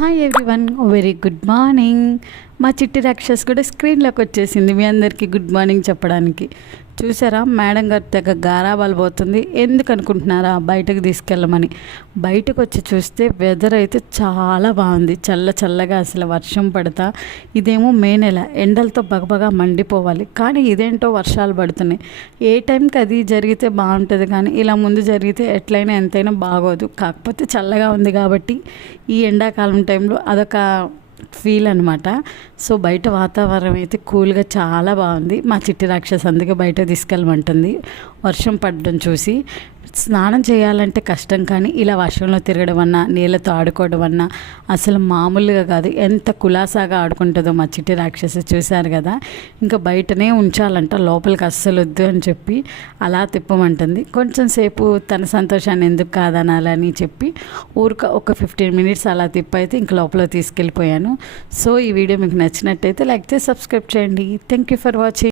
Hi everyone very good morning మా చిట్టి రాక్షస్ కూడా స్క్రీన్లోకి వచ్చేసింది మీ అందరికీ గుడ్ మార్నింగ్ చెప్పడానికి. చూసారా? మేడం గారి తెగ గారాబాలు పోతుంది. ఎందుకు అనుకుంటున్నారా? బయటకు తీసుకెళ్ళమని. బయటకు వచ్చి చూస్తే వెదర్ అయితే చాలా బాగుంది. చల్ల చల్లగా అసలు వర్షం పడతా. ఇదేమో మే నెల. ఎండలతో బగబగా మండిపోవాలి. కానీ ఇదేంటో వర్షాలు పడుతున్నాయి. ఏ టైంకి అది జరిగితే బాగుంటుంది కానీ ఇలా ముందు జరిగితే ఎట్లయినా ఎంతైనా బాగోదు. కాకపోతే చల్లగా ఉంది కాబట్టి ఈ ఎండాకాలం టైంలో అదొక ఫీల్ అనమాట సో బయట వాతావరణం అయితే కూల్గా చాలా బాగుంది. మా చిట్టి రాక్షస్ అందుకే బయట తీసుకెళ్ళమంటుంది. వర్షం పడడం చూసి స్నానం చేయాలంటే కష్టం కానీ ఇలా వర్షంలో తిరగడం అన్నా నీళ్ళతో ఆడుకోవడం అన్నా అసలు మామూలుగా కాదు. ఎంత కులాసాగా ఆడుకుంటుందో మా చిట్టి రాక్షసి చూశారు కదా. ఇంకా బయటనే ఉంచాలంట లోపలికి అస్సలు వద్దు అని చెప్పి అలా తిప్పమంటుంది. కొంచెం సేపు తన సంతోషాన్ని ఎందుకు కాదనాలని చెప్పి ఊరిక ఒక ఫిఫ్టీన్ మినిట్స్ అలా తిప్పైతే ఇంక లోపల తీసుకెళ్ళిపోయాను. సో ఈ వీడియో మీకు నచ్చినట్టయితే లైక్ చేసి సబ్స్క్రైబ్ చేయండి. Thank you for watching